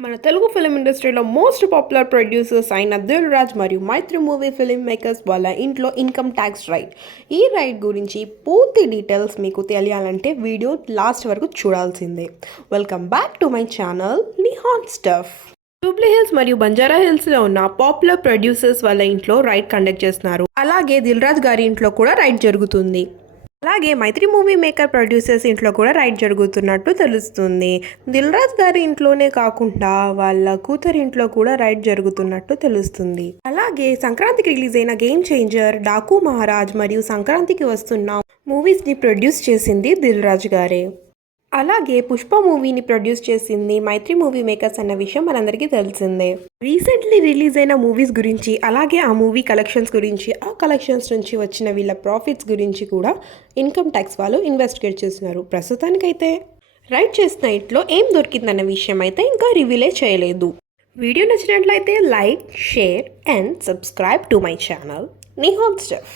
మన తెలుగు ఫిలిం ఇండస్ట్రీలో most popular producers అయిన దిల్ రాజ్ మరియు మైత్రి మూవీ ఫిలిం మేకర్స్ వాళ్ళ ఇంట్లో ఇన్కమ్ ట్యాక్స్ రైట్. ఈ రైట్ గురించి పూర్తి డీటెయిల్స్ మీకు తెలియాలంటే వీడియో లాస్ట్ వరకు చూడాల్సిందే. Welcome back to my channel Nihan stuff. Jubilee Hills మరియు బంజారా హిల్స్లో ఉన్న పాపులర్ ప్రొడ్యూసర్స్ వాళ్ళ ఇంట్లో రైట్ కండక్ట్ చేస్తున్నారు. అలాగే దిల్ రాజ్ గారి ఇంట్లో కూడా రైట్ జరుగుతుంది. అలాగే మైత్రి మూవీ మేకర్ ప్రొడ్యూసర్స్ ఇంట్లో కూడా రైట్ జరుగుతున్నట్టు తెలుస్తుంది. దిల్ రాజ్ గారి ఇంట్లోనే కాకుండా వాళ్ళ కూతురి ఇంట్లో కూడా రైట్ జరుగుతున్నట్టు తెలుస్తుంది. అలాగే సంక్రాంతికి రిలీజ్ అయిన గేమ్ చేంజర్, డాకు మహారాజ్ మరియు సంక్రాంతికి వస్తున్న మూవీస్ని ప్రొడ్యూస్ చేసింది దిల్ రాజ్ గారే. అలాగే పుష్ప మూవీని ప్రొడ్యూస్ చేసింది మైత్రి మూవీ మేకర్స్ అన్న విషయం మనందరికీ తెలిసిందే. రీసెంట్లీ రిలీజ్ అయిన మూవీస్ గురించి, అలాగే ఆ మూవీ కలెక్షన్స్ గురించి, ఆ కలెక్షన్స్ నుంచి వచ్చిన వీళ్ళ ప్రాఫిట్స్ గురించి కూడా ఇన్కమ్ ట్యాక్స్ వాళ్ళు ఇన్వెస్టిగేట్ చేస్తున్నారు. ప్రస్తుతానికైతే రైట్ చేసిన ఇంట్లో ఏం దొరికిందన్న విషయం అయితే ఇంకా రివీలే చేయలేదు. వీడియో నచ్చినట్లయితే like, share and subscribe to my channel Nihan stuff.